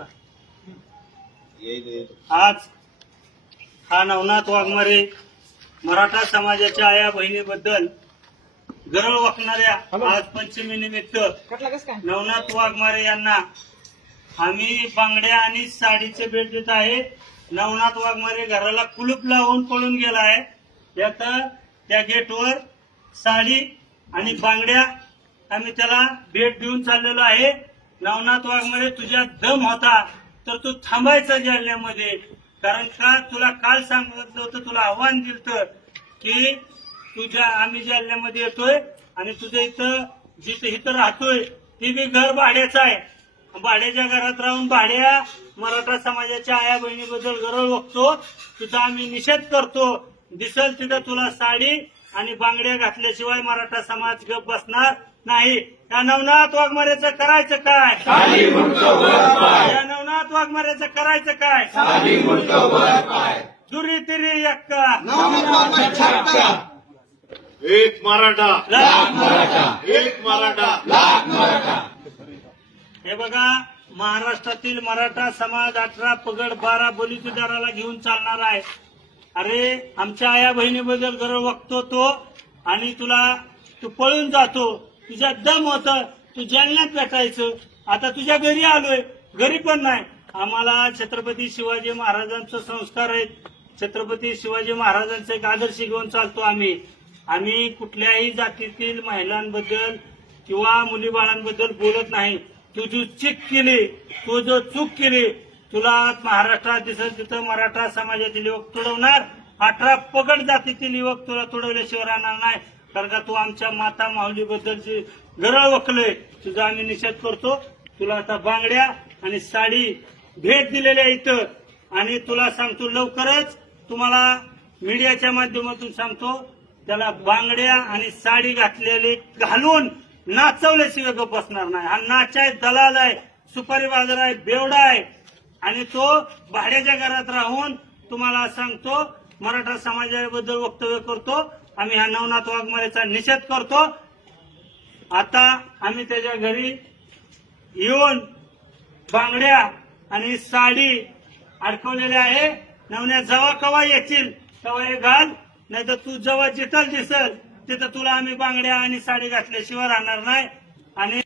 का? आज हा नवनाथ वाघमारे मराठा समाजाच्या आया बहिणीबद्दल गरळ वाकणाऱ्या आज पंचमी निमित्त नवनाथ वाघमारे यांना आम्ही बांगड्या आणि साडीचे भेट देत आहे. नवनाथ वाघमारे घराला कुलूप लावून पळून गेला आहे. आता त्या गेटवर साडी आणि बांगड्या आम्ही त्याला भेट देऊन चाललेलो आहे. नवनाथ वाघमारे, तुझ्या दम होता तर तू थांबायचा जालन्यामध्ये, कारण का तुला काल सांगितलं होतं, तुला आव्हान दिलं की आम्ही जालन्यामध्ये येतोय आणि तुझ्या इथं राहतोय ती बी घर भाड्याचं आहे. भाड्याच्या घरात राहून भाड्या मराठा समाजाच्या आया बहिणीबद्दल गरळ बघतो. तुझा आम्ही निषेध करतो. दिसल तिथं तुला साडी आणि बांगड्या घातल्याशिवाय मराठा समाज गप बसणार नाही. या नवनाथ वाघमारेचं करायचं काय? या नवनाथ वाघमारेचं करायचं काय? दुरी तिरी एक्का, एक मराठा, लाख मराठा, एक मराठा, लाख मराठा. हे बघा, महाराष्ट्रातील मराठा समाज 18 पगड 12 बलिदाराला घेऊन चालणार आहे. अरे, आमच्या आया बहिणीबद्दल गरज बघतो तो आणि तू पळून जातो. तुझ्या दम होत, तू जालन्यात भेटायचं. आता तुझ्या घरी आलोय, घरी पण नाही. आम्हाला छत्रपती शिवाजी महाराजांचे संस्कार आहेत. छत्रपती शिवाजी महाराजांचे एक आदर्श घेऊन चालतो आम्ही कुठल्याही जातीतील महिलांबद्दल किंवा मुलीबाळांबद्दल बोलत नाही. तू जो चूक केली तुला महाराष्ट्रात दिसत तिथं मराठा समाजातील युवक तुडवणार. 18 पगड जातीतील युवक तुला तुडवल्याशिवाय राहणार नाही. कारण का तू आमच्या माता माऊलीबद्दलची गरळ वकलोय. तुझा आम्ही निषेध करतो. तुला आता बांगड्या आणि साडी भेट दिलेल्या इथं, आणि तुला सांगतो लवकरच तुम्हाला मीडियाच्या माध्यमातून सांगतो, त्याला बांगड्या आणि साडी घातलेली घालून नाचवल्याशिवाय गप बसणार नाही. हा नाचाय दलाल आहे, सुपारी बाजार आहे, बेवडा आहे, आणि तो भाड्याच्या घरात राहून तुम्हाला सांगतो मराठा समाजाबद्दल वक्तव्य करतो. आम्ही हा नवनाथ वाघमारेचा निषेध करतो. आता आम्ही त्याच्या घरी येऊन बांगड्या आणि साडी अडकवलेल्या आहे. नवन्या जेव्हा कवा येतील तेव्हा हे घाल, नाही तर तू जेव्हा जिथं दिसल तिथं तुला आम्ही बांगड्या आणि साडी घातल्याशिवाय राहणार नाही. आणि